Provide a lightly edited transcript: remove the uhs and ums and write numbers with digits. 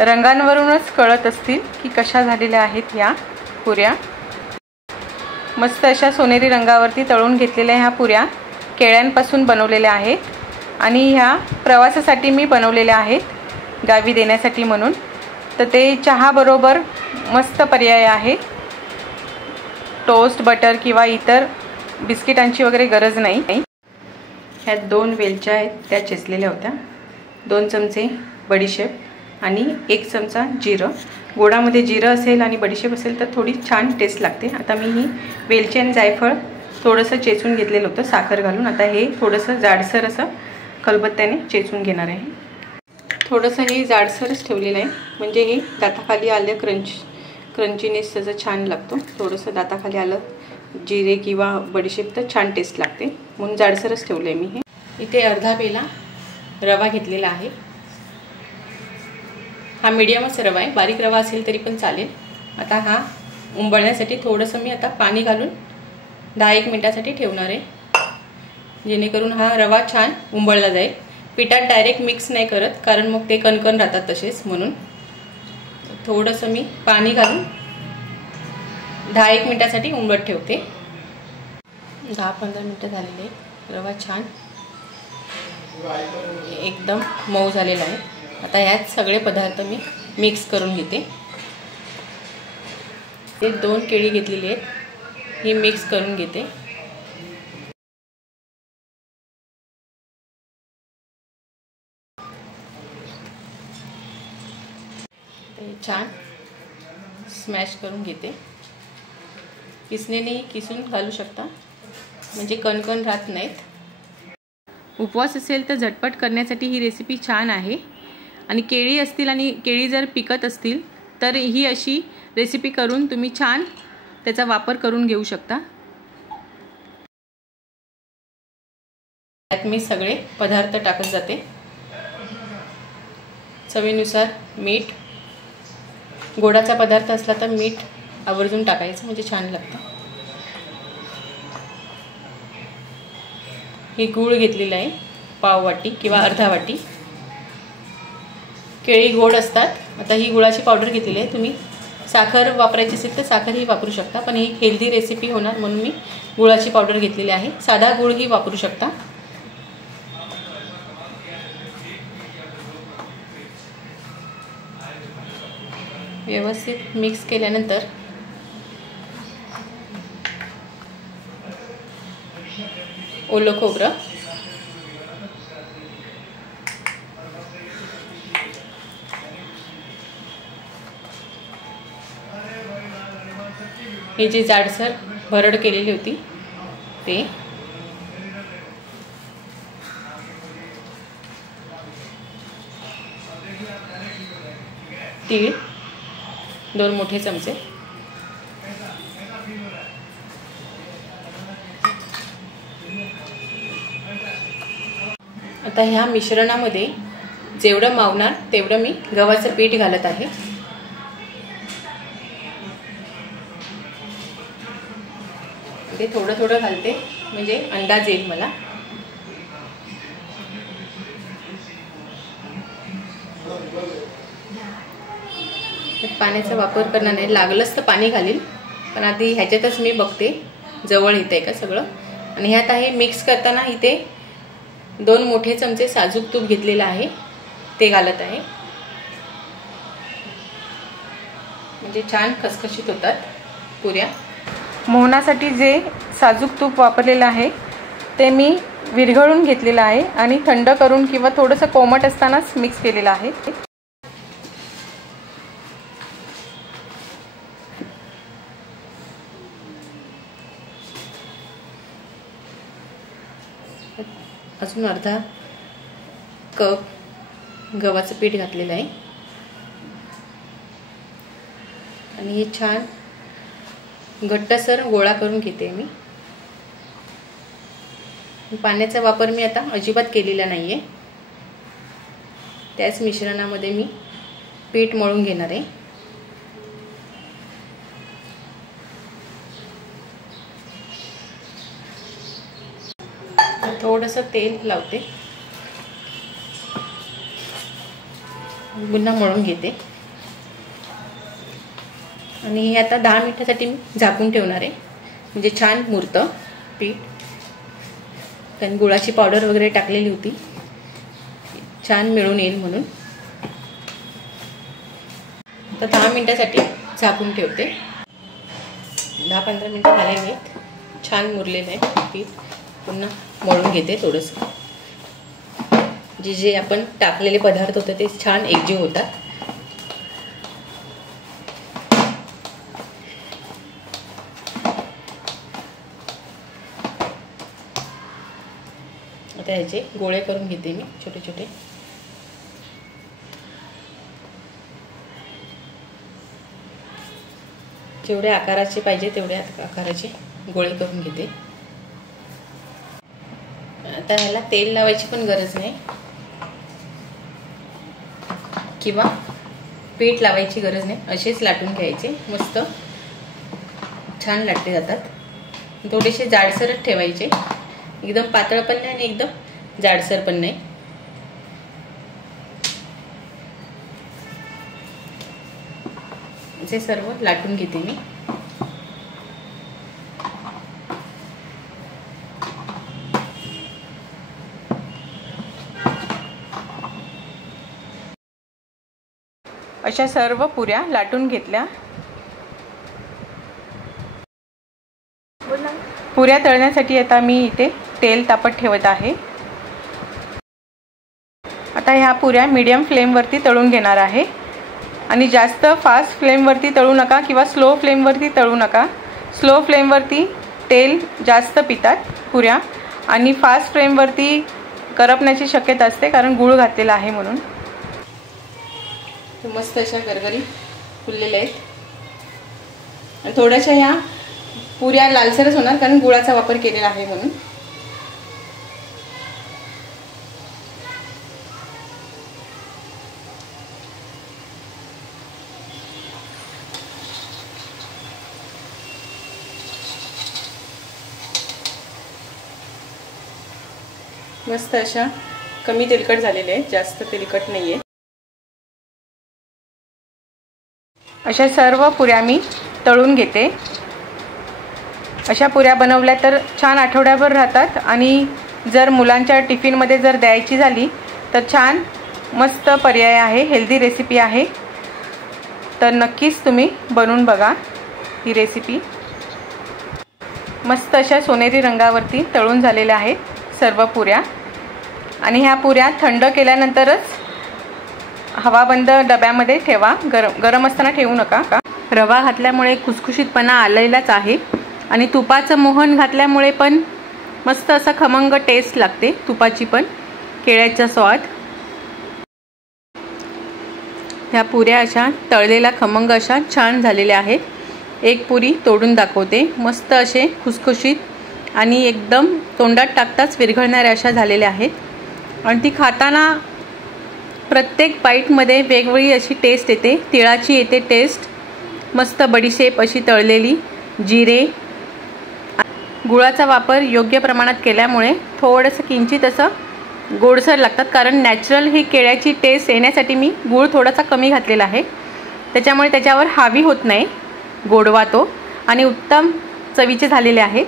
रंगांवरूनच कळत असतील की कशा झालेल्या आहेत ह्या पुऱ्या। मस्त अशा सोनेरी रंगावरती तळून घेतलेल्या ह्या पुऱ्या केळ्यांपासून बनवलेल्या आहेत आणि ह्या प्रवासासाठी मी बनवलेल्या आहेत, गावी देण्यासाठी म्हणून। तर ते चहा बरोबर मस्त पर्याय आहे। टोस्ट, बटर किंवा इतर बिस्किटांची वगैरे गरज नाही। ह्यात 2 वेलच्या आहेत, त्या चेचलेल्या होत्या, 2 चमचे बडीशेप आणि 1 चमचा जिरं। गोडामध्ये जिरं असेल आणि बडीशेप असेल तर थोडी छान टेस्ट लागते। आता मी ही वेलची आणि जायफळ थोडंसं चेचून घेतलेलं होतं साखर घालून। आता हे थोडंसं जाडसर असं खलबत्त्याने चेचून घेणार आहे। थोडंसं हे जाडसरच ठेवलेलं आहे, म्हणजे हे दाताखाली आलं क्रंचीनेस त्याचा छान लागतो। थोडंसं दाताखाली आलं जिरे किंवा बडीशेप तर छान टेस्ट लागते, म्हणून जाडसरच ठेवलं आहे मी हे। इथे अर्धा पेला रवा घेतलेला आहे। हा मीडियमच रवा आहे, बारीक रवा असेल तरी पण चालेल। आता हा उंबळण्यासाठी थोडंसं मी आता पाणी घालून 10-1 मिनिटासाठी ठेवणार आहे, जेणेकरून हा रवा छान उंबळला जाईल। पिठात डायरेक्ट मिक्स नाही करत, कारण मग ते कणकण राहतात तसेच, म्हणून थोडंसं मी पाणी घालून 10-1 मिनिटासाठी उंबळत ठेवते। 10-15 मिनिटं झालेले, रवा छान एकदम मऊ झालेला आहे। आता ह्यात सगळे पदार्थ मी मिक्स करून घेते। हे 2 केळी घेतलेली आहेत, ही मिक्स करून घेते। छान स्मॅश करून घेते। किसणीने किसून घालू शकता, म्हणजे कणकण राहत नाहीत। उपवास असेल तर झटपट करण्यासाठी ही रेसिपी छान आहे। आणि केळी असतील आणि केळी जर पिकत असतील तर ही अशी रेसिपी करून तुम्ही छान त्याचा वापर करून घेऊ शकता। त्यात मी सगळे पदार्थ टाकत जाते। चवीनुसार मीठ, गोडाचा पदार्थ असला तर मीठ आवर्जून टाकायचं, म्हणजे छान लागतं। ही गूळ घेतलेला आहे, पाव वाटी किंवा अर्धा वाटी। केळी गोड असतात, आता ही गुळाची पावडर घेतलेली आहे। तुम्ही साखर वापरायची असेल तर साखरही वापरू शकता, पण ही हेल्दी रेसिपी होणार म्हणून मी गुळाची पावडर घेतलेली आहे। साधा गुळही वापरू शकता। व्यवस्थित मिक्स केल्यानंतर ओलं खोबरं, हे जे जाडसर भरड केलेली होती ते, तीळ 2 मोठे चमचे, आता ह्या मिश्रणामध्ये जेवढं मावणार तेवढं मी गव्हाचं पीठ घालत आहे। ते थोडं थोडं घालते, म्हणजे अंदाज येईल मला। पाण्याचा वापर करणार नाही, लागलंच तर पाणी घालील, पण आधी ह्याच्यातच मी बघते जवळ येतंय का सगळं। आणि ह्यात आहे मिक्स करताना इथे 2 मोठे चमचे साजूक तूप घेतलेलं आहे, ते घालत आहे, म्हणजे छान खसखशीत होतात पुऱ्या। मोहनासाठी जे साजूक तूप वापरलेलं आहे ते मी विरघळून घेतलेलं आहे आणि थंड करून किंवा थोडंसं कोमट असतानाच मिक्स केलेलं आहे। अजून अर्धा कप गव्हाचं पीठ घातलेलं आहे आणि हे छान घट्टसर गोळा करून घेते मी। पाण्याचा वापर मी आता अजिबात केलेला नाहीये। त्याच मिश्रणामध्ये मी पीठ मळून घेणार आहे। थोडंसं तेल लावते, पुन्हा मळून घेते। आणि हे आता 10 मिनिटांसाठी मी झाकून ठेवणार आहे, म्हणजे छान मुरतं पीठ. कारण गुळाची पावडर वगैरे टाकलेली होती, छान मिळून येईल म्हणून. तर 10 मिनिटांसाठी झाकून ठेवते. 10-15 मिनिटं झालेली आहेत. छान मुरलेलं आहे पीठ. पुन्हा मळून घेते थोडंसं. जे आपण टाकलेले पदार्थ होते ते छान एकजीव होतात. आता ह्याचे गोळे करून घेते मी छोटे छोटे. जेवढे आकाराचे पाहिजे तेवढे आकाराचे गोळे करून घेते. आता ह्याला तेल लावायची पण गरज नाही किंवा पीठ लावायची गरज नाही, असेच लाटून घ्यायचे. मस्त छान लाटले जातात. थोडेसे जाडसरच ठेवायचे, एकदम पातळ पण नाही आणि एकदम जाडसर पण नाही. असे सर्व लाटून घेते मी. अशा सर्व पुऱ्या लाटून घेतल्या. पुऱ्या तळण्यासाठी आता मी इथे तेल तापत ठेवत आहे. आता ह्या पुऱ्या मीडियम फ्लेमवरती तळून घेणार आहे. आणि जास्त फास्ट फ्लेमवरती तळू नका किंवा स्लो फ्लेमवरती तळू नका. स्लो फ्लेमवरती तेल जास्त पितात पुऱ्या आणि फास्ट फ्लेमवरती करपण्याची शक्यता असते, कारण गूळ घातलेला आहे म्हणून. मस्त अशा गरगरी फुललेल्या आहेत. आणि थोड्याशा ह्या पुऱ्या लालसरच होणार, कारण गुळाचा वापर केलेला आहे म्हणून. मस्त अशा कमी तेलकट झालेल्या आहेत, जास्त तेलकट नाहीये. अशा सर्व पुऱ्या मी तळून घेते. अशा पुऱ्या बनवल्या तर छान आठवड्याभर राहतात. आणि जर मुलांच्या टिफिनमध्ये जर द्यायची झाली तर छान मस्त पर्याय आहे, हेल्दी रेसिपी आहे. तर नक्कीच तुम्ही बनवून बघा ही रेसिपी. मस्त अशा सोनेरी रंगावरती तळून झालेल्या आहेत सर्व पुऱ्या. आणि ह्या पुऱ्या थंड केल्यानंतरच हवाबंद डब्यामध्ये ठेवा, गरम असताना ठेवू नका. रवा घातल्यामुळे खुसखुशीतपणा आलेलाच आहे आणि तुपाचं मोहन घातल्यामुळे पण मस्त असा खमंग टेस्ट लागते तुपाची पण, केळ्याचा स्वाद. ह्या पुऱ्या अशा तळलेल्या खमंग अशा छान झालेल्या आहेत. एक पुरी तोडून दाखवते. मस्त असे खुसखुशीत आणि एकदम तोंडात टाकताच विरघळणाऱ्या अशा झालेल्या आहेत. आणि ती खाताना प्रत्येक बाईटमध्ये वेगवेगळी अशी टेस्ट येते. तिळाची येते टेस्ट, मस्त बडीशेप अशी तळलेली, जिरे, गुळाचा वापर योग्य प्रमाणात केल्यामुळे थोडंसं किंचित असं गोडसर लागतात. कारण नॅचरल ही केळ्याची टेस्ट येण्यासाठी मी गूळ थोडासा कमी घातलेला आहे, त्याच्यामुळे त्याच्यावर हावी होत नाही गोडवा तो, आणि उत्तम चवीचे झालेले आहेत.